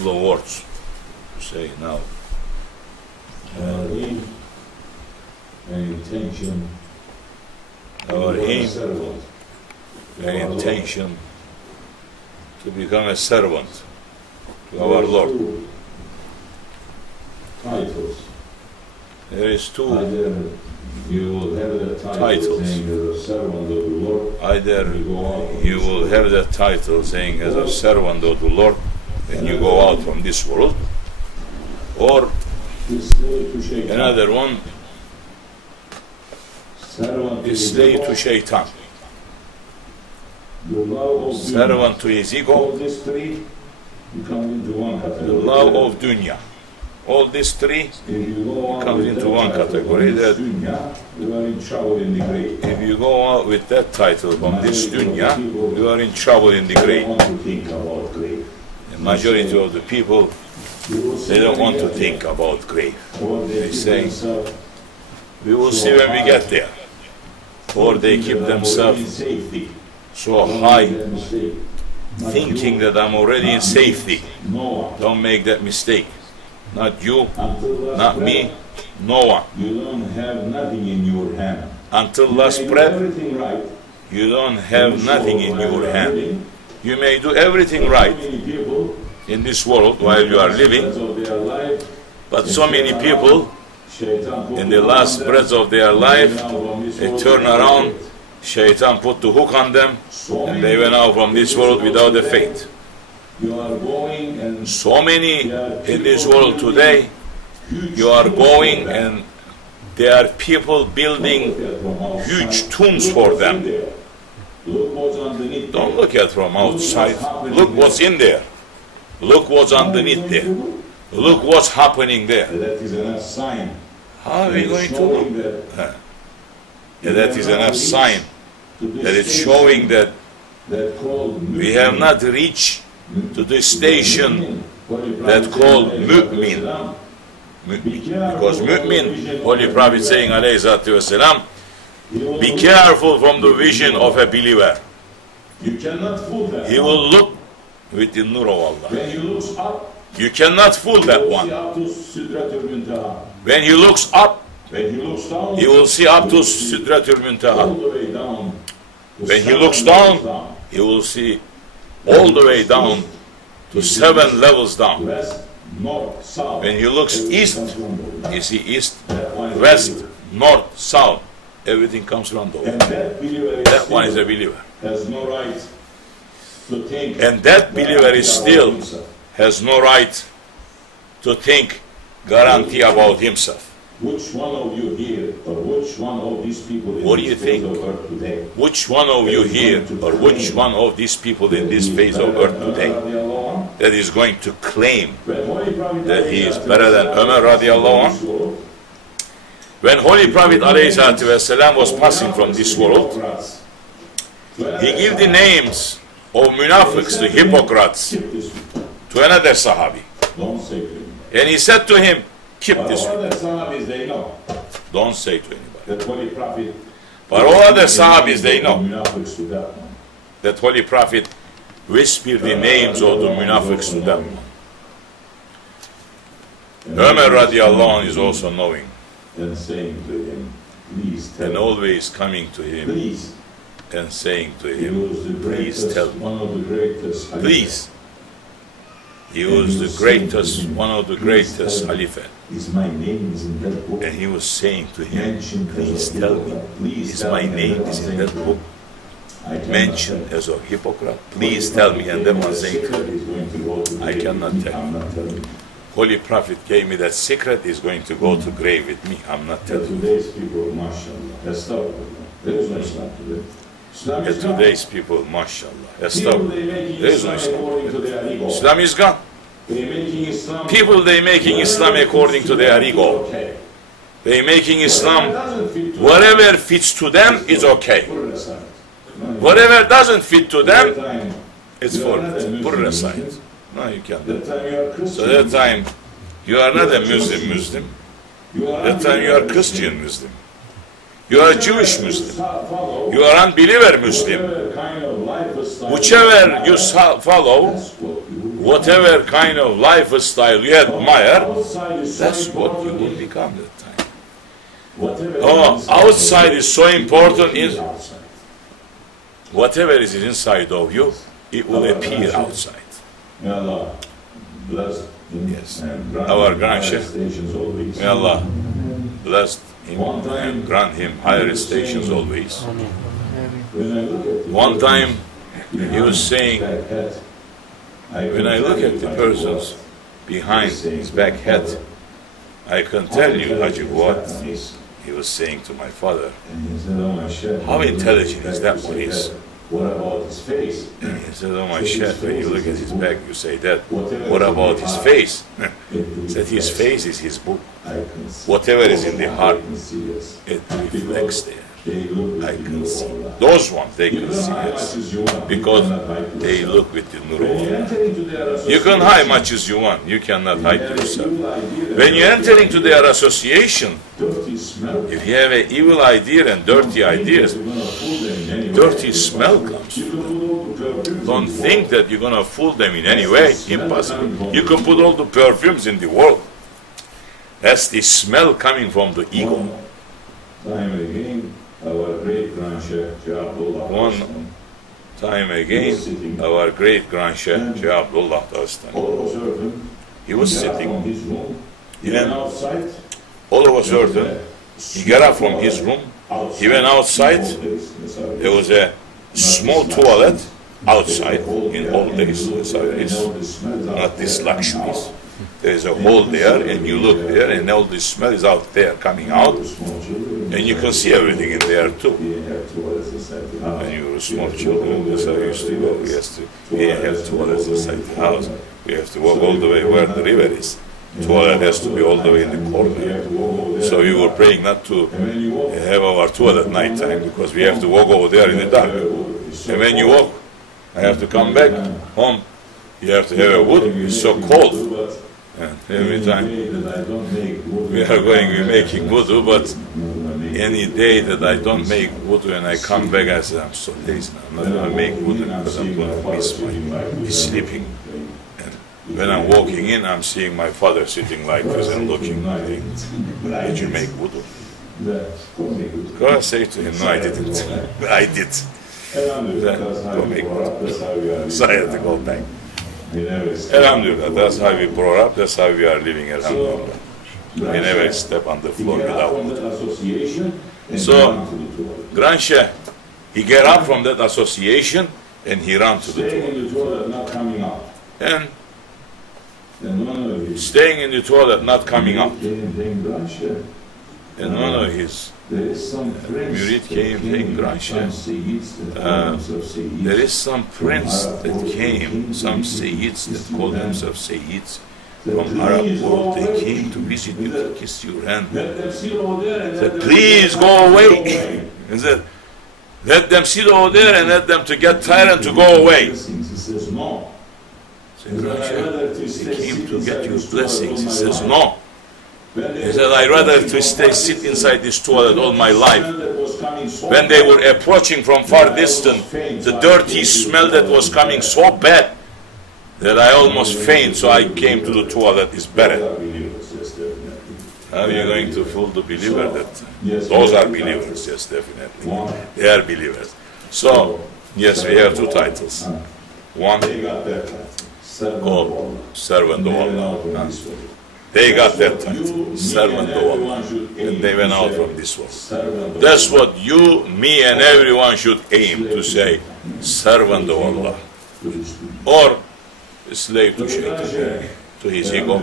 couple of words to say now. Our aim and intention, Our aim and intention to become a servant to our Lord. Titles. There is two Either you will have the title titles. saying as a servant of the Lord. Either you will have the title saying as a servant of the Lord when you go out from this world, or another one is slave to shaitan, servant to his ego, the love of dunya. All these three comes into one category. That if you go out with that title from this dunya, you are in trouble in the grave. The majority of the people, they don't want to think about grave. They say, we will see when we get there. Or they keep themselves so high, thinking that I'm already in safety. Don't make that mistake. Not you, not me, no one. You don't have nothing in your hand. Until last breath, you don't have nothing in your hand. You may do everything right in this world while you are living, but so many people, in the last breath of their life, they turn around, Shaitan put the hook on them, and they went out from this world without the faith. So many in this world today, you are going and there are people building huge tombs for them. Don't look at from outside. Look what's in there. Look what's underneath there. Look what's happening there. How are we going to look? Yeah, that is enough sign that it's showing that we have not reached to the station that called mu'min. Because mu'min, Holy Prophet saying alayhi salatu wasalam, be careful from the vision of a believer. He will look with the nur of Allah. You cannot fool that one. When he looks up, he will see up to Sidratul Muntaha. When he looks down, he will see all the way down to 7 levels down. When he looks east, you see east, west, north, south. Everything comes around over. That one is a believer. And that believer is still has no right to think, guarantee about himself. Which one of you here, or which one of these people? What do you think? Which one of you here, or which one of these people in this phase of earth today, that is going to claim that he is better than Umar radiallahu anhu? When Holy Prophet ﷺ was passing from this world, he gave the names of munafiqs, the hypocrites, to another Sahabi. And he said to him, keep this one. Don't say to anybody. But all other Sahabis, they know that Holy Prophet whispered the names of the munafiqs to them. Umar radiallahu anh is also knowing. And saying to him, please tell and always coming to him and saying to him, please tell me. Please. He was the greatest, one of the greatest Khalifah. And he was saying to him, please tell me, is my name is in that book mentioned as a hypocrite? Please tell me. And then one saying to him, I cannot tell you. Holy Prophet gave me that secret, is going to go to grave with me. I'm not telling you. Today's people, mashallah, there is no Islam today. Today's people, mashallah, there is no Islam. Islam is gone. People, they making Islam according to their ego. They making Islam, whatever fits to them is okay. Whatever doesn't fit to them, it's for put it aside. No, you can't. So that time, you are not a Muslim. That time you are Christian Muslim. You are a Jewish Muslim. You are unbeliever Muslim. Whichever you follow, whatever kind of lifestyle you admire, that's what you will become that time. Oh, outside is so important, is whatever is inside of you, it will appear outside. Yes. Our GrandShaykh, may Allah bless him and grant him higher stations always. One time he was saying, when I look at the persons behind his back head, I can tell you, Haji, what he was saying to my father. How intelligent is that one is? What about his face? And he said, oh my Shaykh, when you look at his back, you say that. What about his face? He said, his face is his book. Whatever is in the heart, it reflects there. I can see. Those ones, they can see, yes. Because they look with the nur of Allah. You can hide much as you want. You cannot hide yourself. When you enter into their association, if you have an evil idea and dirty ideas, dirty smell comes. Don't think that you're going to fool them in any way. Impossible. You can put all the perfumes in the world. That's the smell coming from the ego. One time again, our great GrandShaykh Sheykh Abdul Kerim, he was sitting, and all of a sudden, he got up from his room, he went outside. There was a small toilet outside in old days, not this luxuries. There is a hole there, and you look there, and all this smell is out there, coming out, and you can see everything in there too. When you were small children, that's how we used to go. We have toilets inside the house. We have to walk all the way where the river is. Toilet has to be all the way in the corner. So we were praying not to have our toilet at night time, because we have to walk over there in the dark. And when you walk, I have to come back home. You have to have a wood. It's so cold. And every time we are going, we're making wudu, but any day that I don't make wudu and I come back, I say, I'm so lazy. I'm not going to make wudu because I'm going to miss my sleeping. And when I'm walking in, I'm seeing my father sitting like this and looking. Did you make wudu? Go and say to him, no, I didn't. I did. Go make wudu. So I had to go back. Alhamdulillah, that's how we brought up, that's how we are living, alhamdulillah. We never step on the floor without it. So, GrandShaykh, he got up from that association and he ran to the toilet. And staying in the toilet, not coming out. And one of his murid came saying, GrandShaykh, there is some prince that came, some Sayyids that call themselves Sayyids from Arab world. They came to visit you, to kiss your hand. Said, please go away. And said, let them sit over there and let them to get tired and to go away. Said, GrandShaykh, they came to get your blessings. He says, no. He said, I'd rather to sit inside this toilet all my life. When they were approaching from far distance, the dirty smell that was coming so bad that I almost faint, so I came to the toilet is better. How are you going to fool the believer? That those are believers, yes, definitely. They are believers. So, yes, we have two titles. One called Servant of Allah. They got that title, Servant of Allah, and they went out from this world. That's what you, me, and everyone should aim to say, Servant of Allah, or slave to Shaitan, to his ego,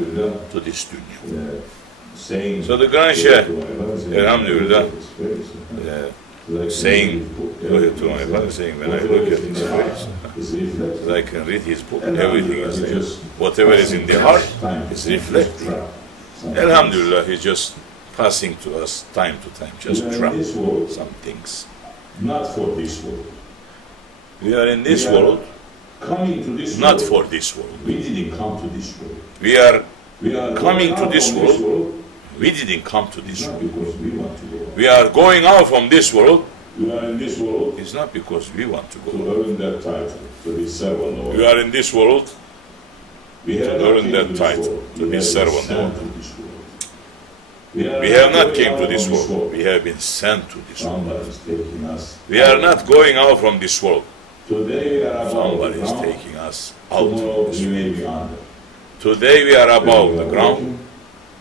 to this dunya. So the GrandShaykh, alhamdulillah, saying, to my father, saying, when I look at his face, I can read his book, everything is there. Whatever is in the heart is reflecting. Alhamdulillah, he's just passing to us time to time, just drop some things. Not for this world. We are in this world, not for this world. We didn't come to this world. We are coming to this world. We didn't come to this world. We are going out from this world. We are in this world. It's not because we want to go. To earn that title, to be servant. We are in this world to earn that title, to be servant of Allah. We have not came to this world. We have been sent to this world. We are not going out from this world. Somebody is taking us out from this world. Today we are above the ground.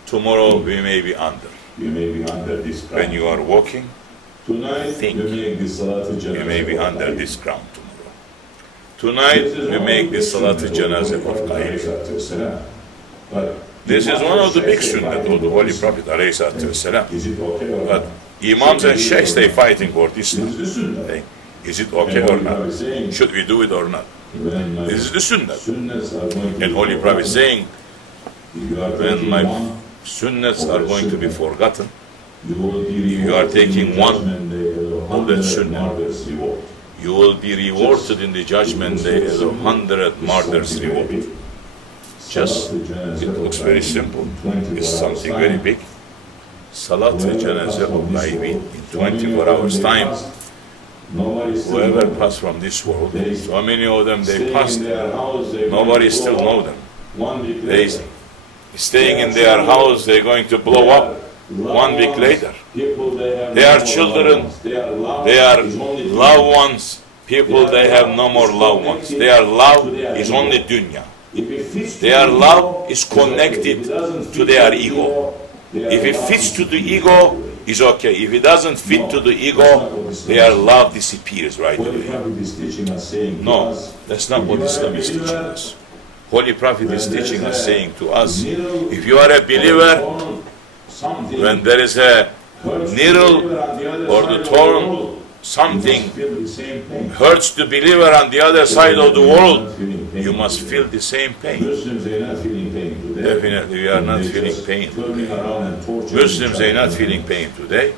Tomorrow we may be under. When you are walking, think you may be under this ground tomorrow. Tonight we make the Salat al-Janazah of Khalifah. This is one of the big sunnah of the Holy Prophet ﷺ. But Imams and Sheikhs, they fighting for this. Is it okay or not? Should we do it or not? This is the sunnah. And Holy Prophet saying, when my sunnahs are going to be forgotten, if you are taking one of that sunnah, you will be rewarded in the judgment day as 100 martyrs reward. Just, it looks very simple. It's something very big. Salat al-Janazah of Ghaibi in 24 hours time. Whoever passed from this world, so many of them, they passed. Nobody still know them. They staying in their house, they're going to blow up 1 week later. They are children, they are loved ones. People, they have no more loved ones. Their love is only dunya. Their love is connected to their ego. If it fits to the ego, it's okay. If it doesn't fit to the ego, their love disappears right away. No, that's not what Islam is teaching us. Holy Prophet is teaching us, saying to us, if you are a believer, when there is a needle or the thorn, something hurts the believer on the other side of the world, you must feel the same pain. Definitely we are not feeling pain today. Muslims, they are not feeling pain today,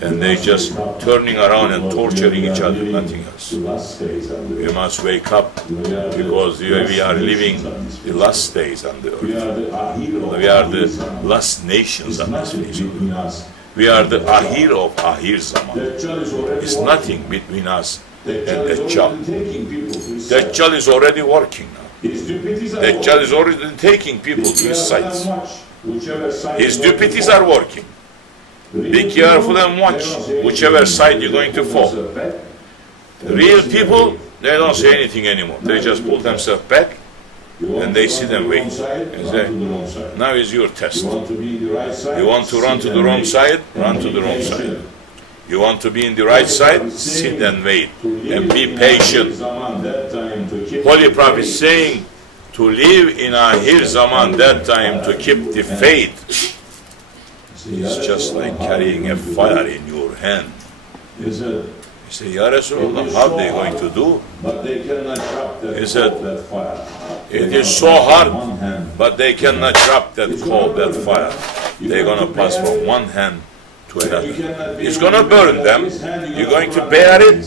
and they just turning around and torturing each other, nothing else. We must wake up, because we are living the last days on the earth. We are the last nations on this face. We are the Ahir of Ahir Zaman. It's nothing between us and Dajjal. Dajjal is already working now. Dajjal is already taking people to his sites. His deputies are working. Be careful and watch whichever side you're going to fall. The real people, they don't say anything anymore. They just pull themselves back and they sit and wait. And say, now is your test. You want to run to the wrong side? Run to the wrong side. You want to be in the right side? Sit and wait and be patient. Holy Prophet saying to live in Ahir Zaman, that time, to keep the faith. It's just like carrying a fire in your hand. He said, Ya Rasulullah, how are they going to do? He said, it is so hard, but they cannot drop that coal, that fire. They're going to pass from one hand to another. It's going to burn them. You're going to bear it.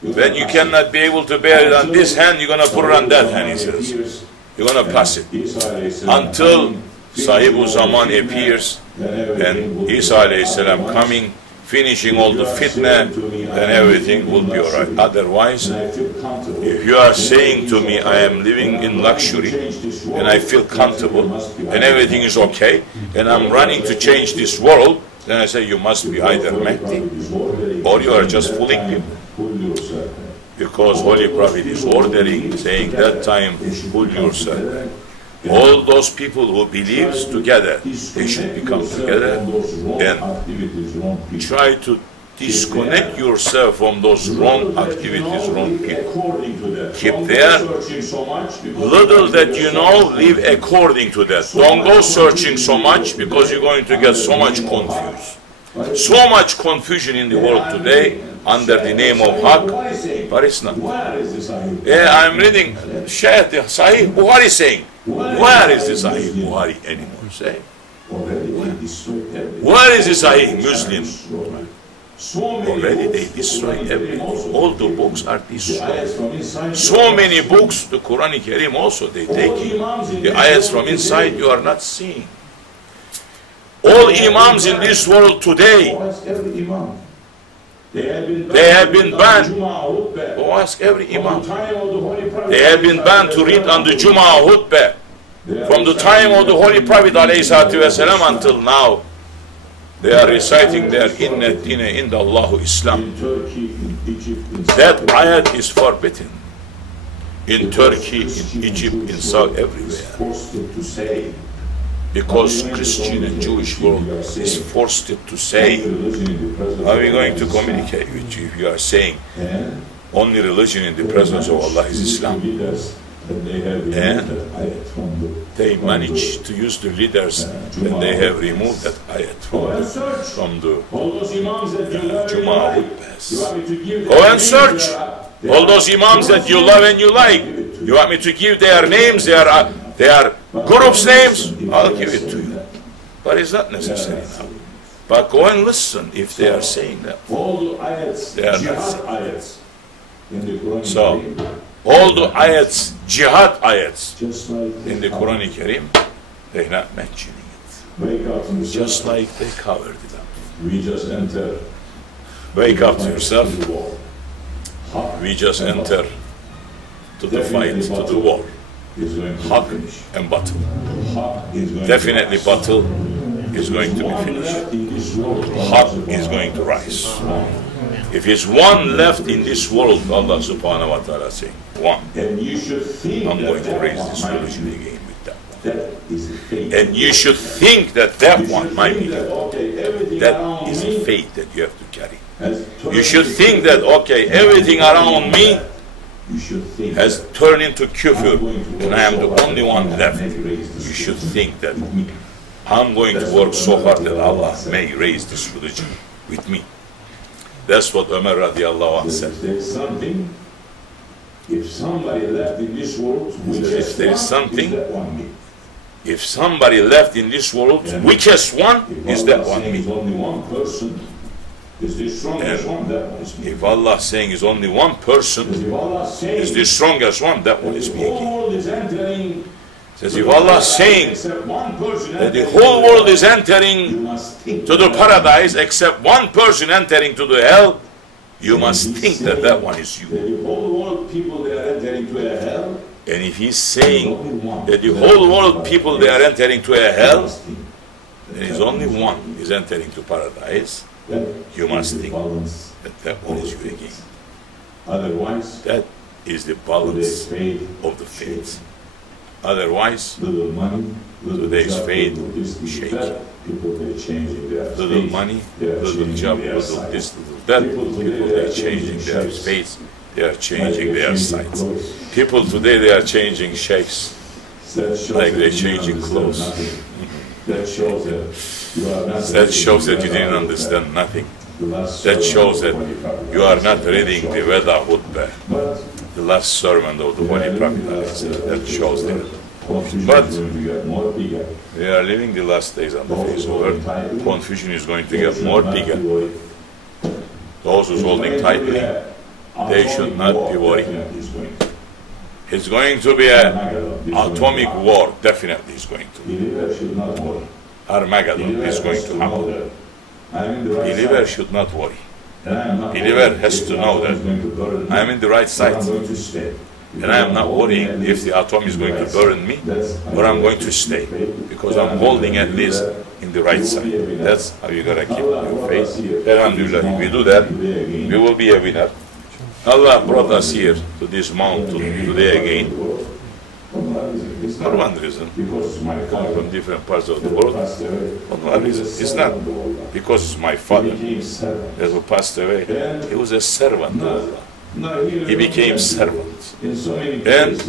When you cannot be able to bear it on this hand, you're going to put it on that hand, he says. You're going to pass it. Until SahibulSaif appears, and Isa alayhi salam coming, finishing all the fitna, then everything will be alright. Otherwise, if you are saying to me, I am living in luxury, and I feel comfortable, and everything is okay, and I'm running to change this world, then I say you must be either Mahdi, or you are just fooling people. Because Holy Prophet is ordering, saying that time, fool yourself. All those people who believes together, they should become together and try to disconnect yourself from those wrong activities, wrong people. Keep there. Little that you know, live according to that. Don't go searching so much, because you're going to get so much confused. So much confusion in the world today under the name of Haqq, but it's not. Yeah, I'm reading Shaykh Sahih Bukhari saying, where is the Sahih Bukhari anymore? Say, where is the Sahih Muslim? Already they destroyed everything. All the books are destroyed. So many books, the Quran Karim also, they take the ayats from inside, you are not seeing. All imams in this world today, they have been banned. Go ask every imam. They have been banned to read on the Jum'ah Hutbah. From the time of the Holy Prophet ﷺ until now, they are reciting their Inna Dina Inda Allahu Islam. That ayat is forbidden. In Turkey, in Egypt, in South, everywhere. Because Christian and Jewish world is forced to say, how are we going to communicate with you if you are saying only religion in the presence of Allah is Islam? And they managed to use the leaders and they have removed that ayat from the Jummah khutbahs. Go and search all those imams that you love and you like. You want me to give their names, their groups' names? I'll give it to you. But it's not necessary now. But go and listen if they are saying that. They are not saying. So, all the ayats, jihad ayats, in the Quran Karim, they're not mentioning it. Just like they covered it up. We just enter. Wake up to yourself. We just enter to the fight, to the war. Haq and battle. Definitely battle is going to be finished. Haq is going to rise. If it's one left in this world, Allah subhanahu wa ta'ala is saying, one, I'm going to raise this religion again with that one. And you should think that that one might be that one. That is a faith that you have to carry. You should think that, okay, everything around me has turned into kufr, and I am the only one left. You should think that I'm going to work so hard that Allah may raise this religion with me. That's what Umar radiallahu anh said. If somebody left in this world, if there is something, if somebody left in this world, whichest one is that one me? And if Allah is saying is only one person is the strongest one, that one is me again. Says if Allah is saying that the whole world is entering to the paradise except one person entering to the hell, you must think that that one is you. And if he's saying that the whole world people they are entering to a hell, then is only one is entering to paradise, you must think that that one is you again. Otherwise, that is the balance of the faith. Otherwise, today's faith is shaky. Little money, little job, little this, little that. People they are changing their faith, they are changing their sights. People today they are changing sheikhs like they're changing clothes. That shows that you didn't understand nothing. That shows that you are not reading the Veda Khutbah, the last sermon of the Holy Prophet. That shows that. But we are living the last days on the face of earth. Confusion is going to get more bigger. Those who's holding tightly, they should not be worried. It's going to be an atomic war. Definitely it's going to be. Armageddon is going to happen. Believer should not worry. Believer has to know that I am in the right side. And I am not worrying if the atom is going to burn me or I'm going to stay. Because I'm holding at least in the right side. That's how you gotta keep your faith. Alhamdulillah, if we do that, we will be a winner. Allah brought us here to this mountain today again. For one reason, come from different parts of the world. For one reason, it's not because it's my father that who passed away. He was a servant of Allah. He became servant. And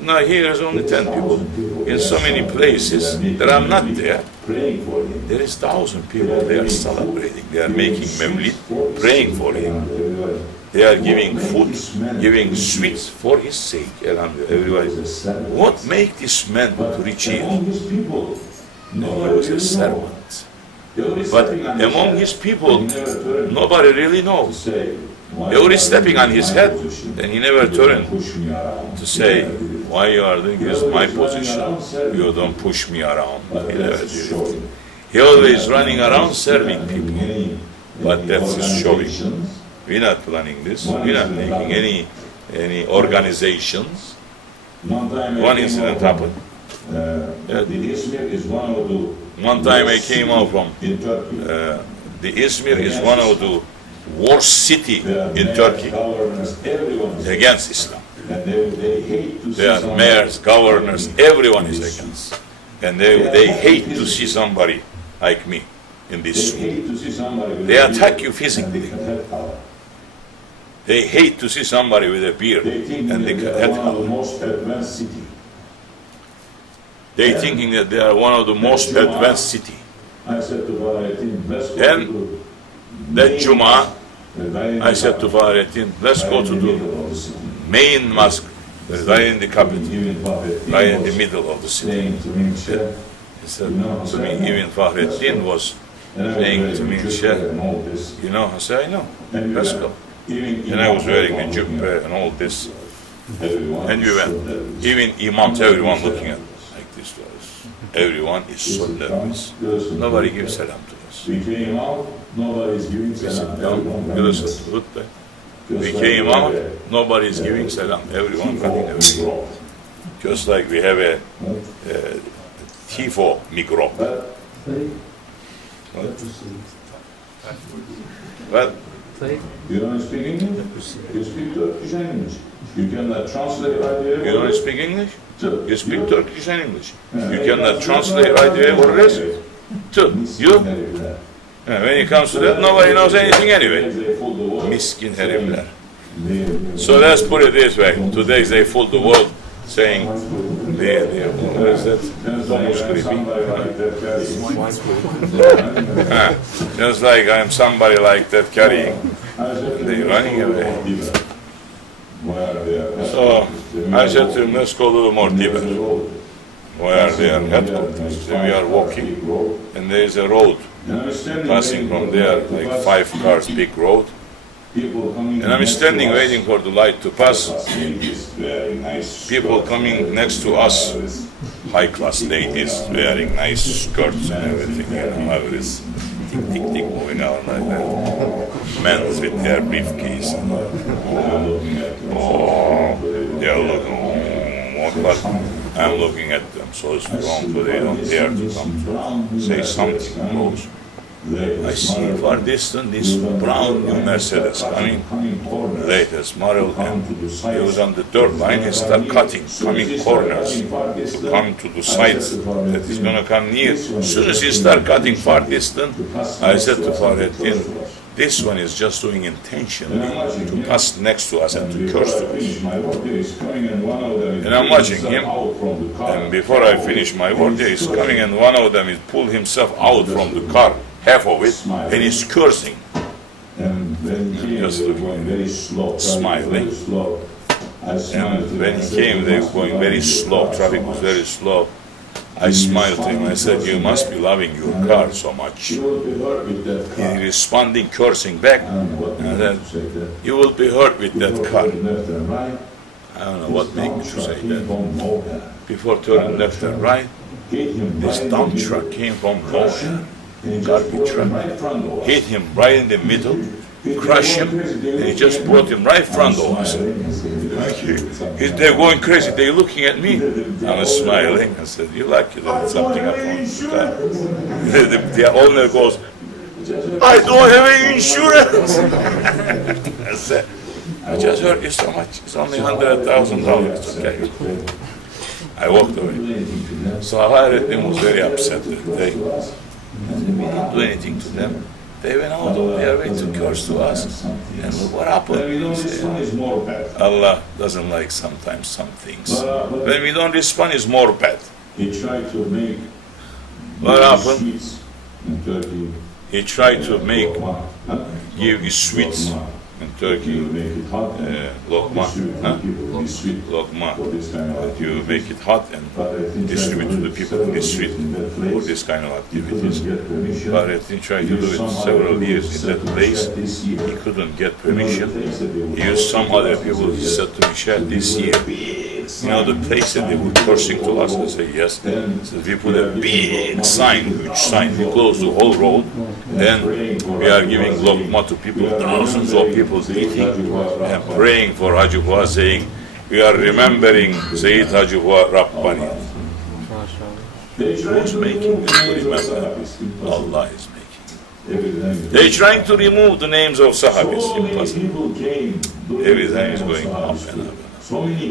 now here is only 10 people. In so many places that I'm not there, there is 1,000 people. They are celebrating. They are making memlid, praying for him. They are giving food, giving sweets for his sake. Everybody says, what made this man to reach here? No, he was a servant. But among his people, nobody really knows. They were stepping on his head, and he never turned to say, why you are doing this, my position, you don't push me around. He never did it. He always running around serving people. But that's his showing. We're not planning this, we're not making any organizations. One incident happened. One time I came out from the Izmir is one of the worst city in Turkey against Islam. There are mayors, governors, everyone is against. And they hate to see somebody like me in this city. They attack you physically. They hate to see somebody with a beard and the head cover. They thinking that they are one of the most advanced city. And that Juma, I said to Fahrettin, let's go to the main mosque, right in the capital, right in the middle of the city. He said to me, even Fahrettin was saying to me, Sheikh, you know, I said, I know, let's go. And I was wearing a jubbah and all this. And we went. Even imams, everyone looking at us like this to us. Everyone is so nervous. Nobody gives salam to us. We sit down, we listen to khutbah. We came out, nobody is giving salam. Everyone running away. Just like we have a tifo microbe. Well, you don't speak English? You speak Turkish and English. You cannot translate right away. You don't speak English? You speak Turkish and English. You cannot translate right away or rest? You? When it comes to that, nobody knows anything anyway. Miskin herifler. So let's put it this way. Today they fool the world saying, what is that? Just like I'm somebody like that carrying, and they're running away. So I said to him, let's go a little more deeper, where their headquarters. So we are walking, and there is a road passing from there, like 5 cars, big road. And I'm standing waiting for the light to pass. People coming next to us, high-class ladies wearing nice skirts and everything, you know, how it is tick, tick, tick moving out like that. Men with their briefcase. Oh, they are looking, but I'm looking at them so strong, so they don't dare to come to say something close. I see far distant this brown new Mercedes coming, latest model, and he was on the dirt line. He started cutting, coming corners to come to the sides that he's going to come near. As soon as he started cutting far distant, I said to Fahrettin, this one is just doing intentionally to pass next to us and to curse to us. And I'm watching him, and before I finish my word, he's coming, and one of them is pulled himself out from the car, half of it, and he's cursing. Just looking, smiling. And when he came, they were going very slow, traffic was very slow. I smiled to him, I said, you must be loving your car so much. He responding, cursing back, and I said, you will be hurt with that car. I don't know what made me to say that. Before turning left and right, this dump truck came from nowhere. Garbage truck, hit him right in the middle, crushed him, and he just brought him right front of us. They're going crazy, they're looking at me. I was smiling. I said, you're lucky that something happened to the car. The owner goes, I don't have any insurance. I said, I just hurt you so much, it's only $100,000, it's okay. I walked away. So Fahrettin was very upset that day. We didn't do anything to them. They went out of their way to curse to us. And look what happened. Allah doesn't like sometimes some things. When we don't respond, it's more bad. What happened? He tried to give his sweets in Turkey, lokma, lokma, that you make it hot and distribute to the people in the street for this kind of activities. But he tried to do it several years in that place. He couldn't get permission. He used some other people. He said to Michelle, this year, you know the place that they were cursing to us? I said, yes. So we put a big sign, huge sign. We closed the whole road. Then we are giving lokma to people, thousands of people eating and praying for Haji Fuat, saying, we are remembering Sayyid Haji al-Rabbani. Who's making this to remember? Allah is making. They're trying to remove the names of Sahabis. Impossible. Everything is going up and up.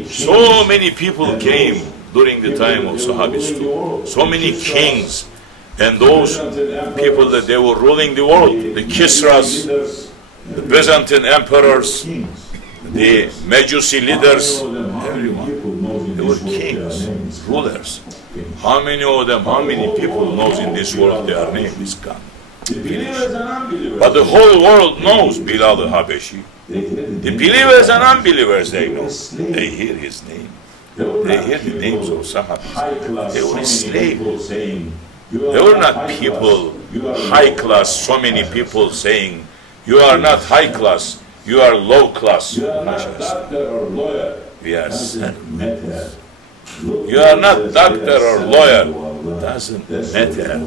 So many people came during the time of Sahabis too. So many kings and those people that they were ruling the world, the Kisras, the Byzantine emperors, the Majusi leaders, everyone. They were kings, rulers. How many of them, how many people knows in this world their name is gone? Finished. But the whole world knows Bilal al-Habeshi. The believers and unbelievers, they know. They hear his name. They hear the names of Sahabis. They were slaves. They were not people, high class, so many people saying, you are not high class, you are low class. We are servants. You are not doctor or lawyer. Doesn't matter.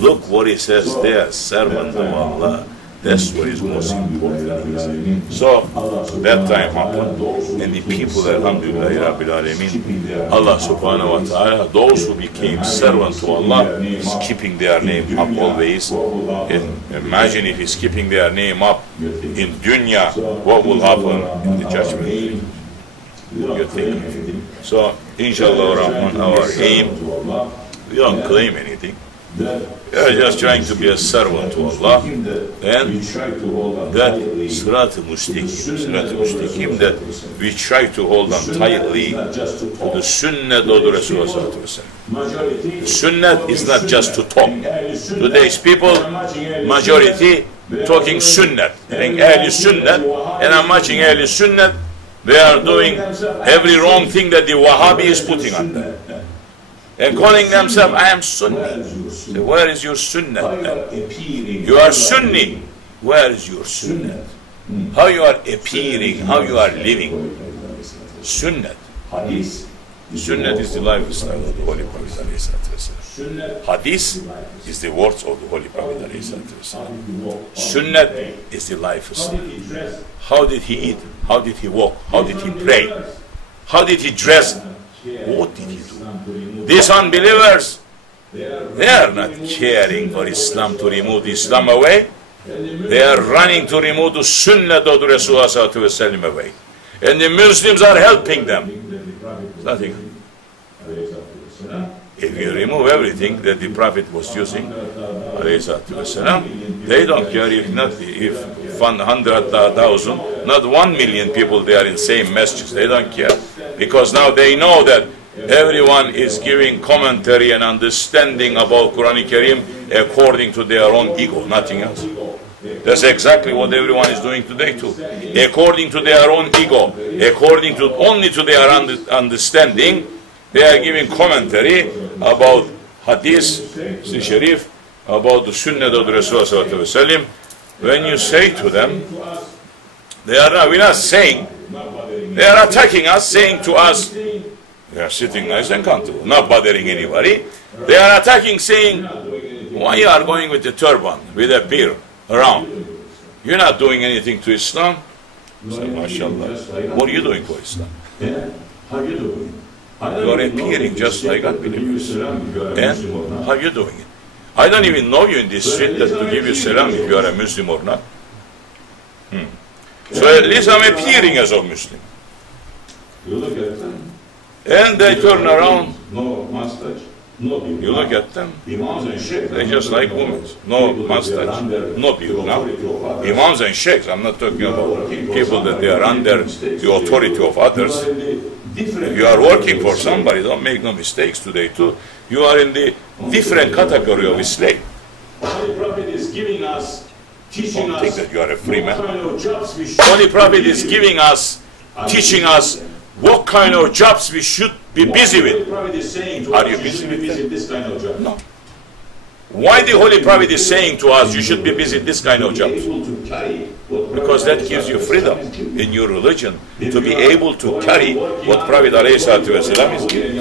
Look what he says there, servant of Allah. That's what is most important. So, that time happened, and the people, alhamdulillah, Rabbil Alameen, Allah subhanahu wa ta'ala, those who became servants to Allah, is keeping their name up always. And imagine if he's keeping their name up in dunya, what will happen in the judgment? You think? So, inshallah, Rahman, our aim, we don't claim anything. We are just trying to be a servant to Allah, and that Sirat al-Mustaqim, that we try to hold on tightly to the Sunnah of the Rasulullah. Sunnah is not just to talk. Today's people, majority, talking Sunnah, saying Ahl Sunnah, and I'm watching Ahl Sunnah, they are doing every wrong thing that the Wahhabi is putting on them. And calling themselves, I am Sunni. So where is your Sunnah? You are Sunni. Where is your Sunnah? How you are appearing, how you are living. Sunnah. Sunnah is the lifestyle of the Holy Prophet. Hadith is the words of the Holy Prophet. Sunnah is the lifestyle. How did he eat? How did he walk? How did he pray? How did he dress? What did he do? These unbelievers, they are not caring for Islam to remove Islam away. They are running to remove the Sunnah of the Rasulullah away. And the Muslims are helping them. Nothing. If you remove everything that the Prophet was using, they don't care if 100,000, not 1 million people they are in same messages. They don't care. Because now they know that everyone is giving commentary and understanding about Quran Kareem according to their own ego, nothing else. That's exactly what everyone is doing today too. According to their own ego, according to only to their understanding, they are giving commentary about Hadith, Sharif, about the Sunnah of the Rasulullah. When you say to them, we're not saying, they are attacking us, saying to us, they are sitting nice and comfortable, not bothering anybody. They are attacking, saying, why you are going with the turban, with a beard around? You're not doing anything to Islam. So, mashallah, what are you doing for Islam? How are you doing? You are appearing just like unbelievers. And how are you doing it? I don't even know you in this street that to give you salam if you are a Muslim or not. So at least I'm appearing as a Muslim. And they turn around. You look at them. They're just like women. No mustache, no beard. Now, Imams and Sheikhs, I'm not talking about people that they are under the authority of others. If you are working for somebody, don't make no mistakes today too. You are in the different category of slave. Don't think that you are a free man. Holy Prophet is giving us, teaching us what kind of jobs we should be busy with. Are you busy with them? No. Why the Holy Prophet is saying to us, you should be busy with this kind of jobs? Because that gives you freedom in your religion to be able to carry what Prophet ﷺ is giving.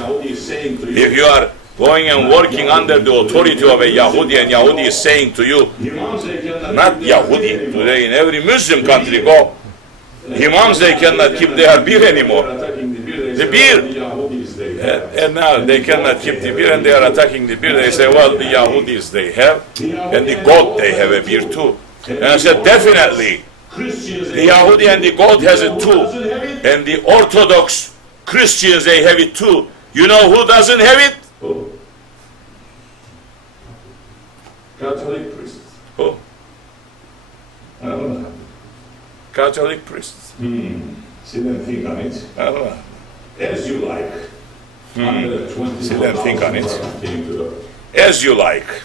If you are going and working under the authority of a Yahudi, and Yahudi is saying to you, not Yahudi, today in every Muslim country go, Imams they cannot keep their beard anymore. the beard. And now they cannot keep the beard and they are attacking the beard. They say, well, the Yahudis they have, and the goat they have a beard too. And I said, definitely, the Yahudi and the goat has it too. And the Orthodox Christians, they have it too. You know who doesn't have it? Catholic priests. Who? I don't know. Catholic priests. See them think on it. I don't know. As you like. See them think on it. Came to earth. As you like.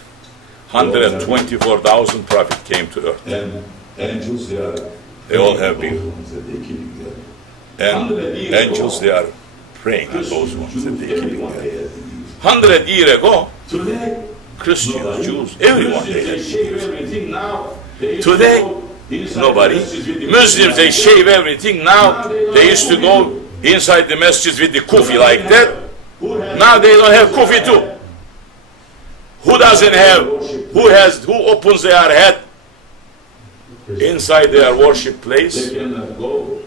124,000 prophet came to earth. And angels, they all have beard. And angels, they are praying on those ones that they keep there. 100 years ago, Christians, Jews, everyone they had beard. Today, nobody. Muslims, they shave everything now. They used to go inside the masjids with the kufi like that. Now they don't have kufi too. Who doesn't have? Who opens their head inside their worship place? They cannot go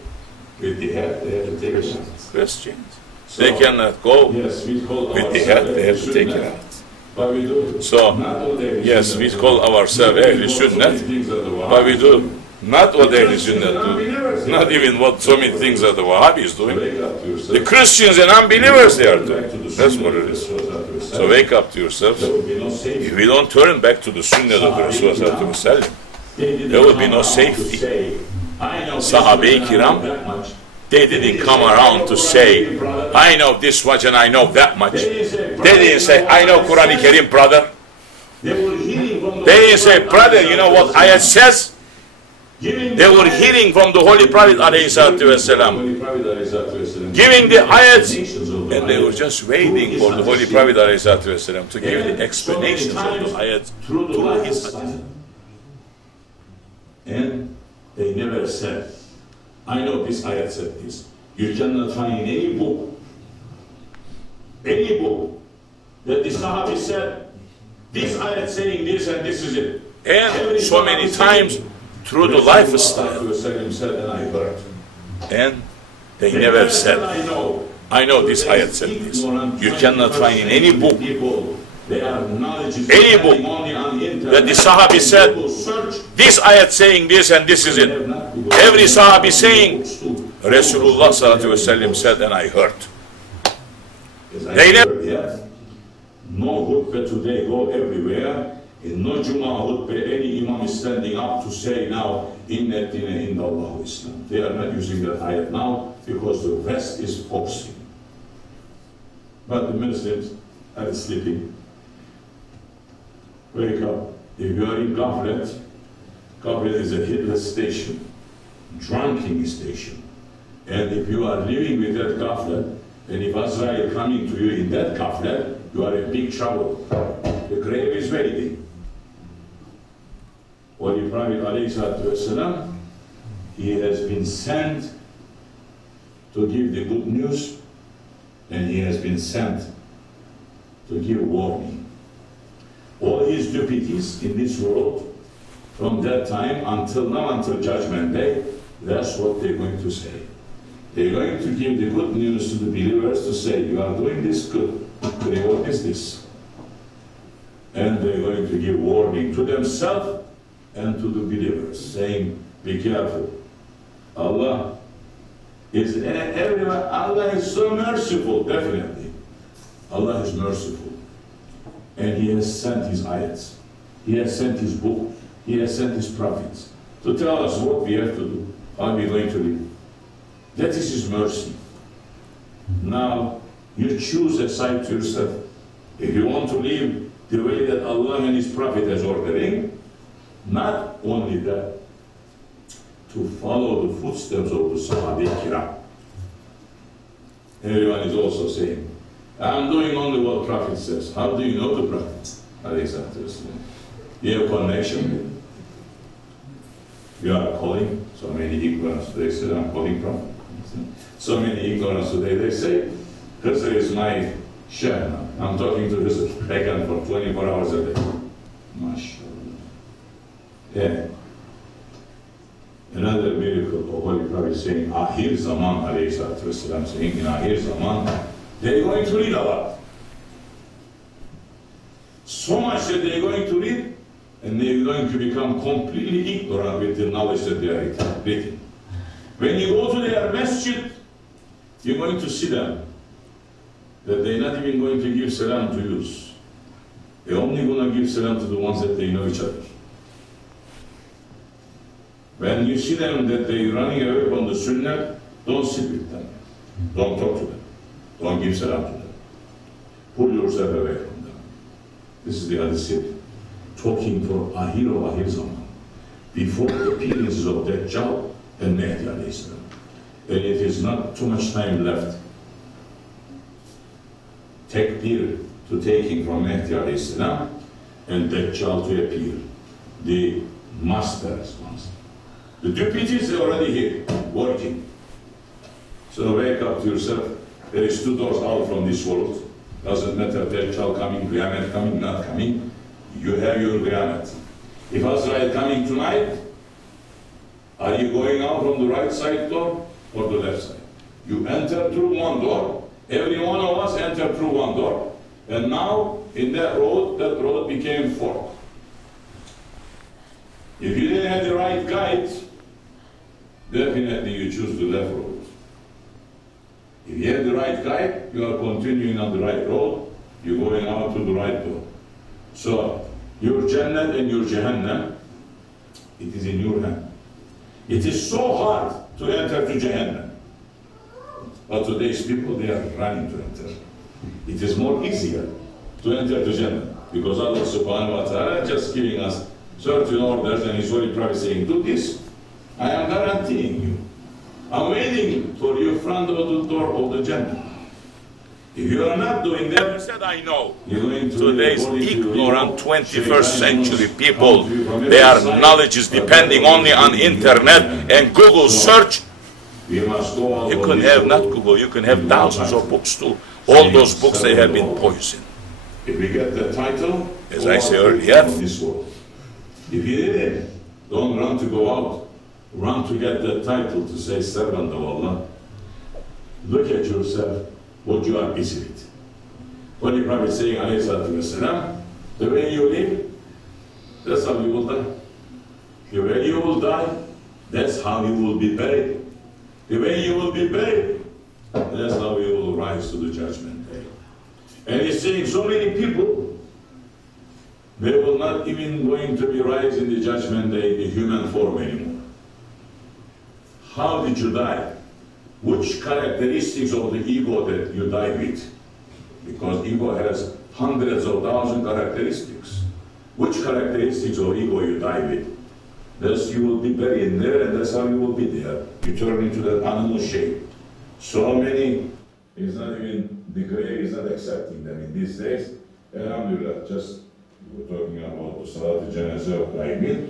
with the head. They have to take it out. Christians. They cannot go with the head. They have to take it out. So, yes, we call ourselves Ahl Sunnah, but we do not what Ahl Sunnah do, not even what so many things that the Wahhabis doing. The Christians and unbelievers they are doing. That's what it is. So wake up to yourselves. If we don't turn back to the Sunnah of Rasulullah, there will be no safety. Sahabe Kiram, they didn't come around to say, I know this much and I know that much. They didn't say, I know Quran Karim, brother. They didn't say, brother, you know what ayat says? They were hearing from the Holy Prophet ﷺ, giving the ayats, and they were just waiting for the Holy Prophet ﷺ to give the explanations of the ayats to his hadith. And they never said, I know this ayat said this. You cannot find in any book that the Sahabi said, this ayat saying this and this is it. And so many times through the lifestyle. And they never said, I know this ayat said this. You cannot find in any book that the Sahabi said, this ayat saying this and this is it. Every Sahabi saying, Rasulullah ﷺ said and I heard. They never. No khutbah today go everywhere. In no Jummah khutbah, any imam is standing up to say now, Inna dina inda Allah Islam. They are not using that ayat now because the rest is boxing. But the Muslims are sleeping. Wake up. If you are in Ghaflat, Ghaflat is a hitless station, drunken station. And if you are living with that Ghaflat, and if Azrael coming to you in that Ghaflat, you are in big trouble. The grave is waiting. Holy Prophet ﷺ, he has been sent to give the good news, and he has been sent to give warning. All his deputies in this world, from that time until now, until Judgment Day, that's what they're going to say. They're going to give the good news to the believers to say, you are doing this good. Today, what is this? And they're going to give warning to themselves and to the believers, saying, be careful. Allah is everyone. Allah is so merciful, definitely. Allah is merciful. And He has sent His ayats. He has sent His book. He has sent His prophets to tell us what we have to do, how we're going to live. That is His mercy. Now, you choose a side to yourself. If you want to live the way that Allah and His Prophet is ordering, not only that, to follow the footsteps of the Sahabi Kiram. Everyone is also saying, I'm doing only what Prophet says. How do you know the Prophet? You have connection with him. You are calling so many ignorance. They say, I'm calling Prophet. So many ignorance today. They say, Khizr is my Shaykh now. I'm talking to Khizr back and for 24 hours a day. MashaAllah. Yeah. Another miracle of Holy Prophet saying, Ahir Zaman, alayhi salatu wasalam, saying in Ahir Zaman, they're going to read a lot. So much that they're going to read, and they're going to become completely ignorant with the knowledge that they are reading. When you go to their masjid, you're going to see them, that they're not even going to give salam to you. They're only going to give salam to the ones that they know each other. When you see them that they're running away from the sunnah, don't sit with them. Don't talk to them. Don't give salam to them. Pull yourself away from them. This is the other city. Talking for Ahir of Ahir Zaman. Before the appearances of Dajjal and Mahdi alayhi salam. And it is not too much time left. Take period to taking from Mahdi alayhi salam and Dajjal to appear. The master response. The deputies are already here, working. So wake up to yourself. There is 2 doors out from this world. Doesn't matter Dajjal coming, Qiyamah coming, not coming. You have your Qiyamah. If Azrael coming tonight, are you going out from the right side door or the left side? You enter through one door. Every one of us entered through one door. And now, in that road became 4. If you didn't have the right guide, definitely you choose the left road. If you have the right guide, you are continuing on the right road, you're going out to the right door. So, your Jannah and your Jahannam, it is in your hand. It is so hard to enter to Jahannam. But today's people, they are running to enter. It is more easier to enter to Jannah because Allah subhanahu wa ta'ala is just giving us certain orders and His Holy Prophet saying, do this. I am guaranteeing you. I'm waiting for you front of the door of the Jannah. If you are not doing that, You said I know. today's Ignorant 21st century people, their knowledge is depending only on internet and Google search. You can have, not Google, you can have thousands of books too. All those books, they have been poisoned. If we get the title, As I said earlier, this world. If you didn't, don't run to go out. Run to get the title to say servant of Allah. Look at yourself, what you are busy with. Holy Prophet saying, alayhi salatu wasalam, the way you live, that's how you will die. The way you will die, that's how you will be buried. The way you will be buried, that's how you will rise to the judgment day. And he's saying so many people, they will not even going to be raised in the judgment day in human form anymore. How did you die? Which characteristics of the ego that you die with? Because ego has hundreds of thousands characteristics. Which characteristics of ego you die with? Thus you will be buried in there, and that's how you will be there. You turn into that animal shape. So many, it's not even, the grave is not accepting them in these days. Alhamdulillah, just we're talking about the Salat al-Janazah of Qaibin.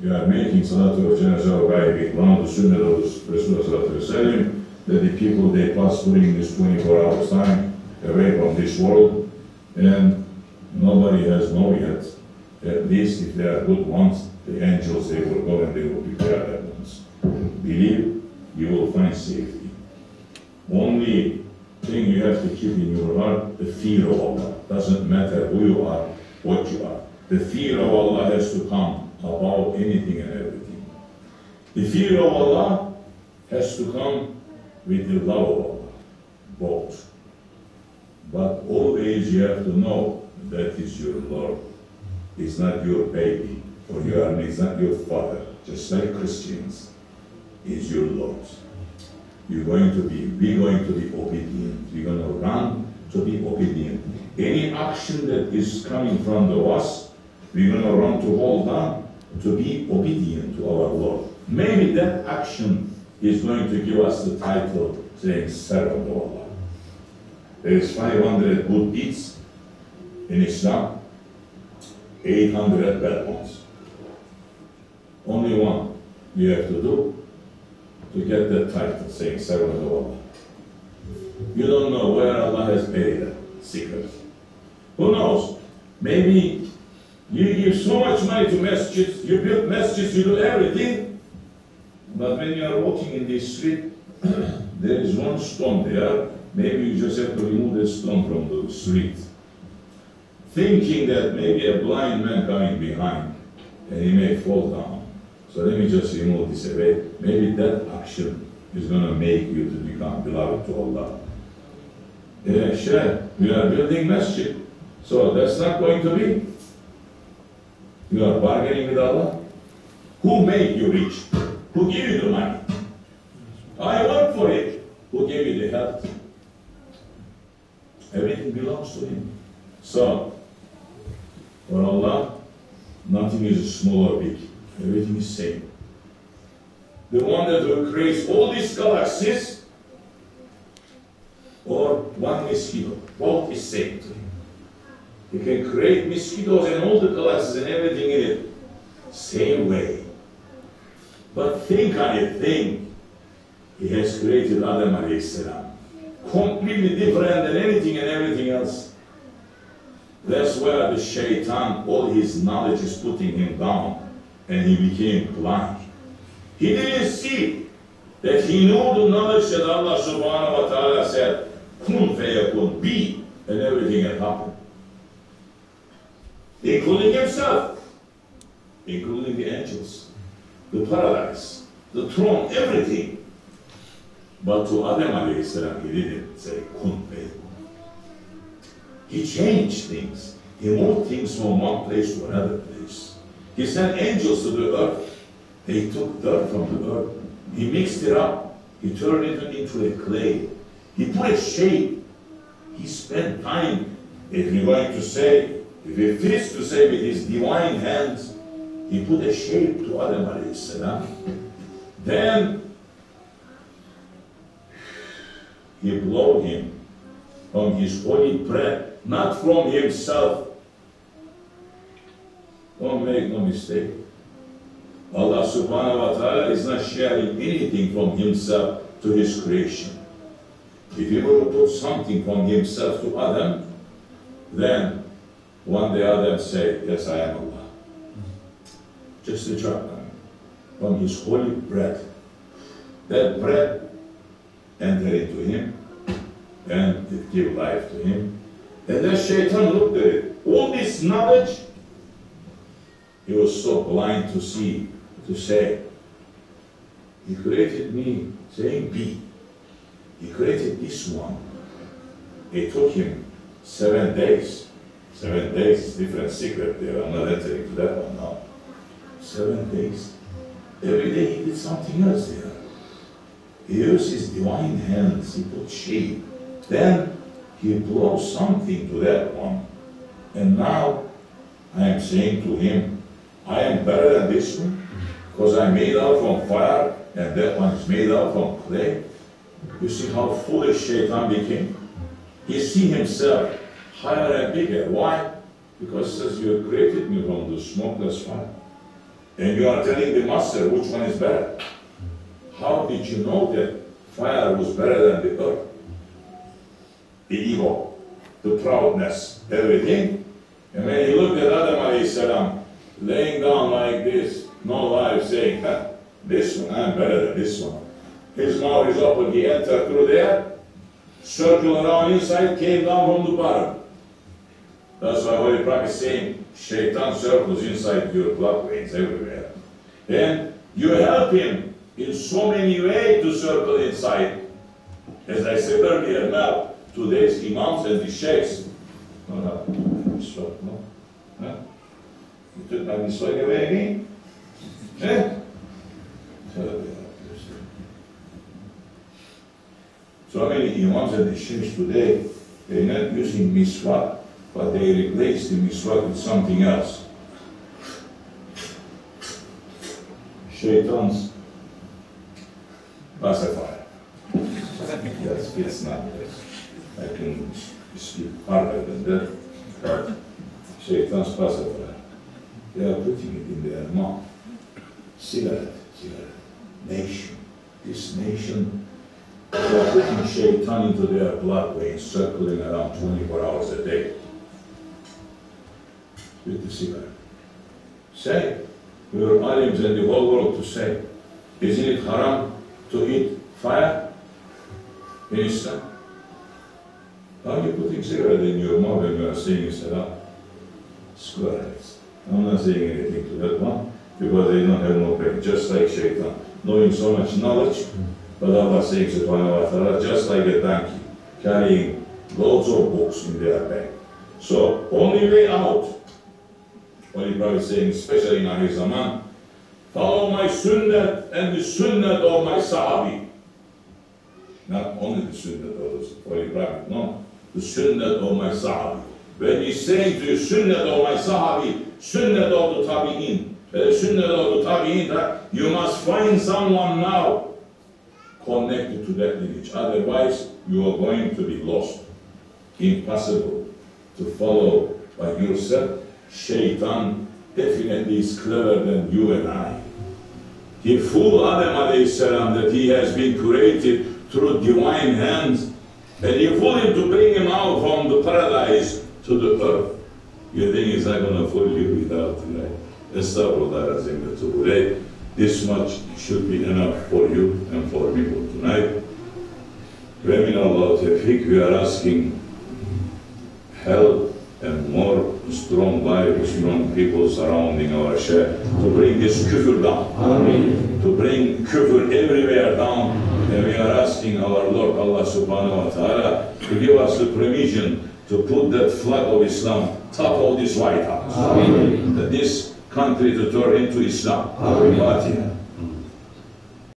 You are making Salat al-Janazah of Qaibin, one of the Sunnah of the Rasulullah that the people, they pass during this 24 hours time away from this world, and nobody has known yet. At least if they are good ones, the angels, they will go and they will prepare their ones. Believe, you will find safety. Only thing you have to keep in your heart, the fear of Allah. Doesn't matter who you are, what you are. The fear of Allah has to come above anything and everything. The fear of Allah has to come with the love of Allah, both. But always you have to know that is your Lord. It's not your baby, or it's not your father. Just like Christians, is your Lord. We're going to be obedient. We're going to run to be obedient. Any action that is coming from us, we're going to run to hold on to be obedient to our Lord. Maybe that action is going to give us the title saying servant of Allah. There is 500 good deeds in Islam, 800 bad ones. Only one you have to do to get that title saying servant of Allah. You don't know where Allah has buried that secret. Who knows? Maybe you give so much money to masjids, you build masjids, you do everything, But when you are walking in this street, there is one stone there. Maybe you just have to remove the stone from the street, thinking that maybe a blind man coming behind and he may fall down. So let me just remove this away. Maybe that action is going to make you to become beloved to Allah. Yeah, sure, we are building masjid. So that's not going to be. You are bargaining with Allah. Who made you rich? Who gave you the money? I work for it. Who gave you the health? Everything belongs to Him. So, for Allah, nothing is small or big. Everything is same. The one that will create all these galaxies, or one mosquito, both is same to Him. He can create mosquitoes and all the galaxies and everything in it, same way. But think on it, think. He has created Adam alayhi salam, completely different than anything and everything else. That's where the shaitan, all his knowledge is putting him down, and he became blind. He didn't see that he knew the knowledge that Allah subhanahu wa ta'ala said, kun fayakun, be, and everything had happened. Including himself, including the angels, the paradise, the throne, everything. But to Adam alayhi salam, he didn't say kun fayakun. He changed things. He moved things from one place to another place. He sent angels to the earth. They took dirt from the earth. He mixed it up. He turned it into a clay. He put a shape. He spent time, if you're going to say, if he fits to say with his divine hands, he put a shape to Adam alayhi salam. Then he blew him from his holy breath, not from himself. Don't make no mistake. Allah subhanahu wa ta'ala is not sharing anything from himself to his creation. If he were to put something from himself to Adam, then one day Adam say, yes, I am Allah. Just a drop from his holy breath. That breath entered into him and it gave life to him. And then Shaitan looked at it. All this knowledge, he was so blind to see, to say, he created me saying be. He created this one. It took him 7 days. 7 days is different secret there. I'm not entering to that one now. 7 days. Every day he did something else there. He used his divine hands. He put shape. Then he blew something to that one. And now I am saying to him, I am better than this one because I made out from fire and that one is made out from clay. You see how foolish Shaitan became? He see himself higher and bigger. Why? Because he says, you created me from the smokeless fire. And you are telling the master which one is better. How did you know that fire was better than the earth? The ego, the proudness, everything. And when he looked at Adam alayhi salam, laying down like this, no life, saying, this one, I'm better than this one. His mouth is open, he entered through there, circled around inside, came down from the bottom. That's why Holy Prophet is saying, Shaitan circles inside your blood veins everywhere. And you help him in so many ways to circle inside. As I said earlier, now, today's imams and the sheikhs, no, you took my miswag away again? Eh? So many imams and the sheikhs today, they're not using miswak, but they replace the miswak with something else. Shaitan's pacifier. Yes, it's not this. I can speak harder than that, but Shaitan's pacifier. They are putting it in their mouth. Cigarette, nation. This nation, they are putting Shaitan into their blood veins, circling around 24 hours a day with the cigarette. Say, we are aliens and the whole world to say, Isn't it haram to eat fire in Islam? Are you putting cigarette in your mouth when you are saying Salah? Squares. I'm not saying anything to that one because they don't have no brain, just like Shaitan, knowing so much knowledge. But Allah saying subhanahu wa ta'ala, just like a donkey carrying loads of books in their bag. So only way out, Holy Prophet saying, especially in Akhir Zaman, follow my sunnah and the sunnah of my Sahabi. Not only the sunnah of the Holy Prophet, no, the sunnah of my Sahabi. When he's saying to you, sunnah of my Sahabi, sunnah of the Tabi'in, sunnah of the Tabi'in, you must find someone now connected to that lineage. Otherwise, you are going to be lost. Impossible to follow by yourself. Shaitan definitely is cleverer than you and I. He fooled Adam alayhi salam that he has been created through divine hands, and he fooled him to bring him out from the paradise to the earth. You think he's not going to fool you without, Astaghfirullah. This much should be enough for you and for people tonight. Min Allah tawfiq, we are asking help and more strong life, strong people surrounding our Shaykh to bring this kufr down. Amen. To bring kufr everywhere down. And we are asking our Lord Allah subhanahu wa ta'ala to give us the permission to put that flag of Islam top of this White House. Amen. That this country to turn into Islam. Amen.